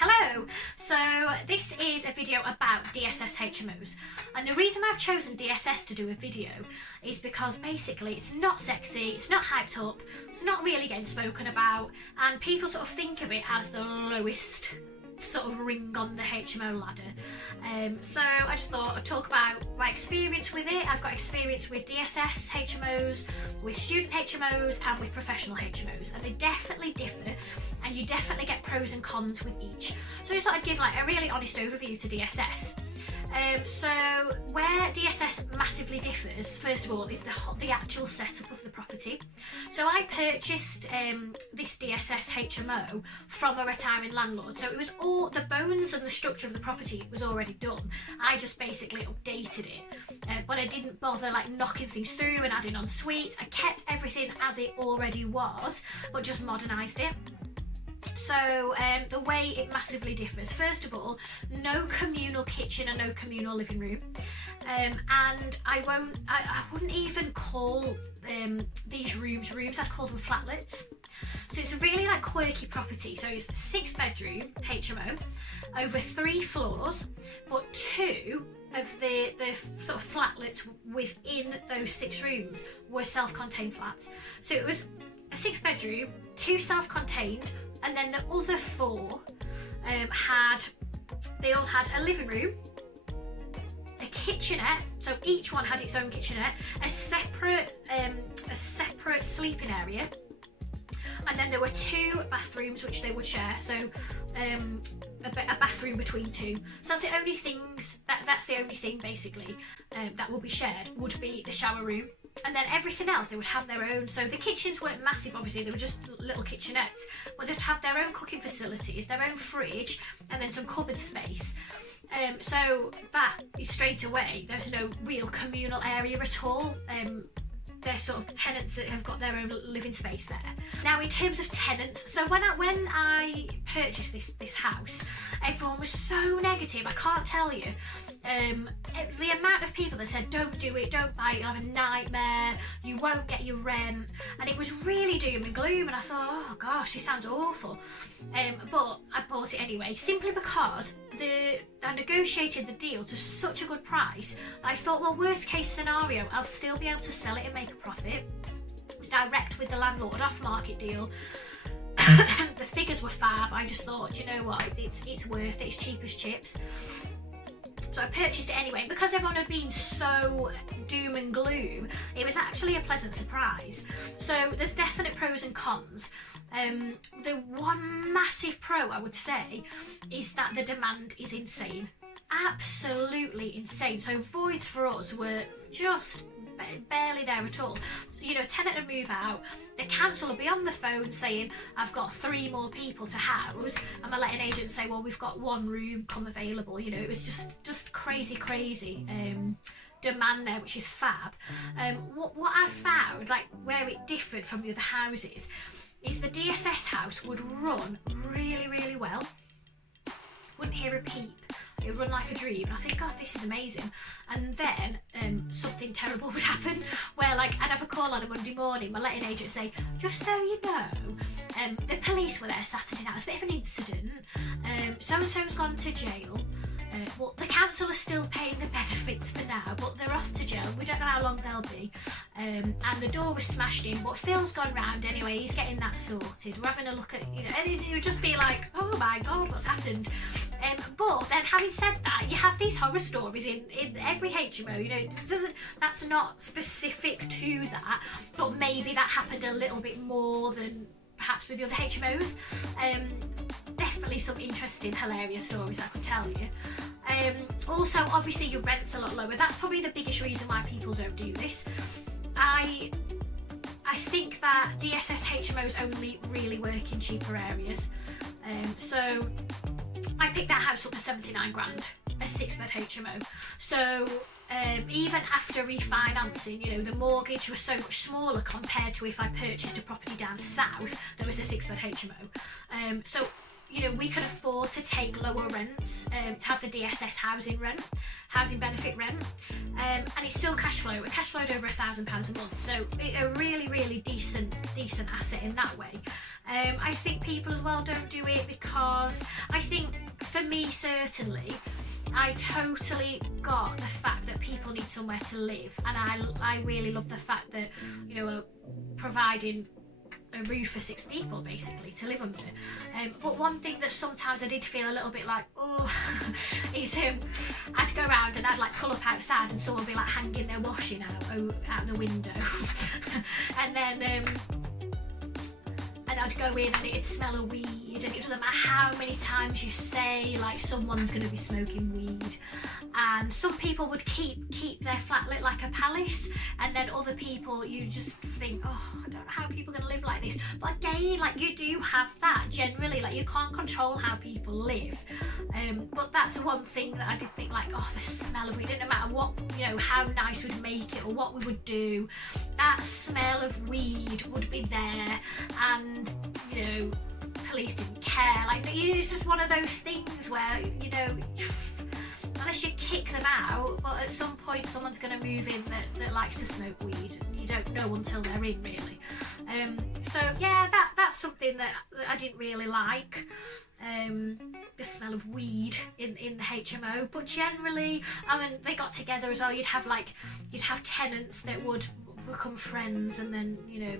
Hello! So this is a video about DSS HMOs, and the reason I've chosen DSS to do a video is because basically it's not sexy, it's not hyped up, it's not really getting spoken about, and people sort of think of it as the lowest sort of ring on the HMO ladder. So I just thought I'd talk about my experience with it. I've got experience with DSS HMOs, with student HMOs and with professional HMOs, and they definitely differ, and you definitely get pros and cons with each. So I just thought I'd give like a really honest overview to DSS. So where DSS massively differs, first of all, is the actual setup of the property. So I purchased this DSS HMO from a retiring landlord, so it was all the bones and the structure of the property was already done. I just basically updated it, but I didn't bother like knocking things through and adding on suites. I kept everything as it already was, but just modernised it. So the way it massively differs, first of all, no communal kitchen and no communal living room, and I wouldn't even call these rooms, I'd call them flatlets. So it's a really like quirky property. So it's a 6-bedroom HMO over 3 floors, but 2 of the sort of flatlets within those 6 rooms were self-contained flats. So it was a 6-bedroom, 2 self-contained, and then the other 4 they all had a living room, a kitchenette, so each one had its own kitchenette, a separate sleeping area, and then there were 2 bathrooms which they would share, so a bathroom between 2. So that's the only things that's the only thing basically that will be shared, would be the shower room. And then everything else they would have their own. So the kitchens weren't massive, obviously, they were just little kitchenettes, but they'd have their own cooking facilities, their own fridge, and then some cupboard space. So that is straight away, there's no real communal area at all. They're sort of tenants that have got their own living space there. Now in terms of tenants, so when I purchased this house, everyone was so negative, I can't tell you. The amount of people that said don't do it, don't buy it, you'll have a nightmare, you won't get your rent, and it was really doom and gloom, and I thought, oh gosh, this sounds awful. But I bought it anyway, simply because I negotiated the deal to such a good price. I thought, well, worst case scenario, I'll still be able to sell it and make a profit. It was direct with the landlord, off market deal. The figures were fab. I just thought, you know what, it's worth it, it's cheap as chips. So I purchased it anyway. Because everyone had been so doom and gloom, it was actually a pleasant surprise. So there's definite pros and cons. The one massive pro I would say is that the demand is insane. Absolutely insane. So voids for us were just barely there at all. You know, a tenant would move out, the council will be on the phone saying, I've got 3 more people to house, and my letting agent say, well, we've got 1 room come available. You know, it was just crazy demand there, which is fab. What I found, like where it differed from the other houses, is the DSS house would run really well. Wouldn't hear a peep. It would run like a dream, and I think, God, this is amazing. And then something terrible would happen, where like I'd have a call on a Monday morning, my letting agent say, just so you know, the police were there Saturday night, it was a bit of an incident, so-and-so's gone to jail. Well, the council are still paying the benefits for now, but they're off to jail. We don't know how long they'll be. And the door was smashed in, but Phil's gone round anyway, he's getting that sorted. We're having a look at, you know, and it would just be like, oh my God, what's happened? But then having said that, you have these horror stories in every HMO, you know, that's not specific to that, but maybe that happened a little bit more than perhaps with the other HMOs. Definitely some interesting, hilarious stories I could tell you. Also, obviously your rent's a lot lower. That's probably the biggest reason why people don't do this. I think that DSS HMOs only really work in cheaper areas. So I picked that house up for 79 grand, a 6-bed HMO. So even after refinancing, you know, the mortgage was so much smaller compared to if I purchased a property down south that was a 6-bed HMO. So you know, we could afford to take lower rents, to have the DSS housing benefit rent, and it's still cash flow. It cash flowed over £1,000 a month, so a really decent asset in that way. I think people as well don't do it because I think, for me certainly, I totally got the fact that people need somewhere to live, and I really love the fact that, you know, providing a roof for 6 people basically to live under. But one thing that sometimes I did feel a little bit like, oh, is I'd go around and I'd like pull up outside and someone would be like hanging their washing out the window and then and I'd go in and it'd smell of weed, and it doesn't matter how many times you say like someone's going to be smoking weed. And some people would keep their flat lit like a palace, and then other people, you just think, oh, I don't know how people are going to live like this. But again, like, you do have that generally, like, you can't control how people live, but that's one thing that I did think, like, oh, the smell of weed, no matter what, you know, how nice we'd make it or what we would do, that smell of weed would be there. And, you know, police didn't care. Like, it's just one of those things where, you know, unless you kick them out, but at some point someone's going to move in that likes to smoke weed. You don't know until they're in, really. So yeah, that's something that I didn't really like, the smell of weed in the HMO. But generally, I mean, they got together as well. You'd have tenants that would become friends, and then, you know,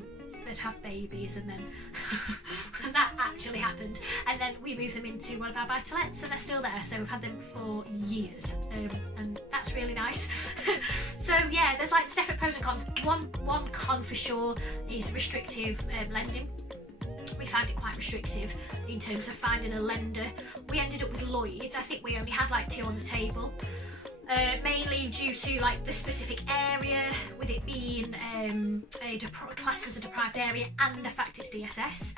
they'd have babies, and then that actually happened, and then we moved them into one of our buy-to-lets, and they're still there, so we've had them for years, and that's really nice. So yeah, there's definite pros and cons. One con for sure is restrictive lending. We found it quite restrictive in terms of finding a lender. We ended up with Lloyds. I think we only had like 2 on the table. Mainly due to like the specific area, with it being classed as a deprived area, and the fact it's DSS.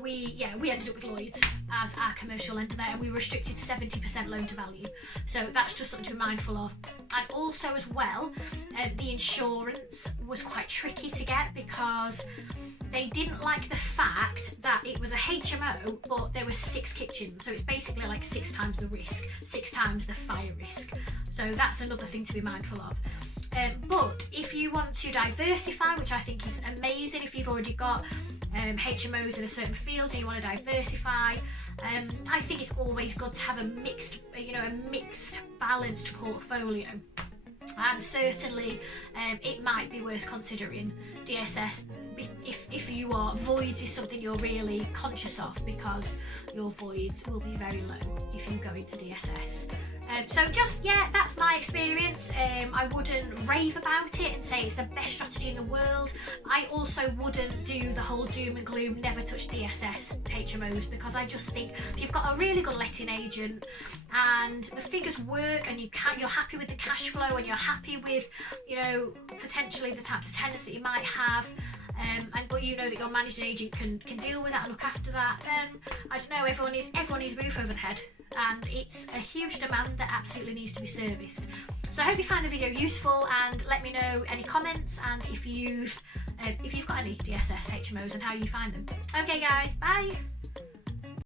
We ended up with Lloyds as our commercial lender there, and we were restricted 70% loan to value. So that's just something to be mindful of. And also as well, the insurance was quite tricky to get, because they didn't like the fact that it was a HMO, but there were 6 kitchens. So it's basically like 6 times the risk, 6 times the fire risk. So that's another thing to be mindful of. But if you want to diversify, which I think is amazing, if you've already got HMOs in a certain field and you want to diversify, I think it's always good to have a mixed, balanced portfolio. And certainly it might be worth considering DSS if you are voids is something you're really conscious of, because your voids will be very low if you go into DSS. So just, yeah, that's my experience. I wouldn't rave about it and say it's the best strategy in the world. I also wouldn't do the whole doom and gloom, never touch DSS HMOs, because I just think if you've got a really good letting agent and the figures work, and you're happy with the cash flow, and you're happy with, you know, potentially the types of tenants that you might have, but you know that your managing agent can deal with that and look after that, then I don't know, everyone needs roof over the head, and it's a huge demand that absolutely needs to be serviced. So I hope you find the video useful, and let me know any comments, and if you've got any DSS HMOs and how you find them. Okay guys, bye.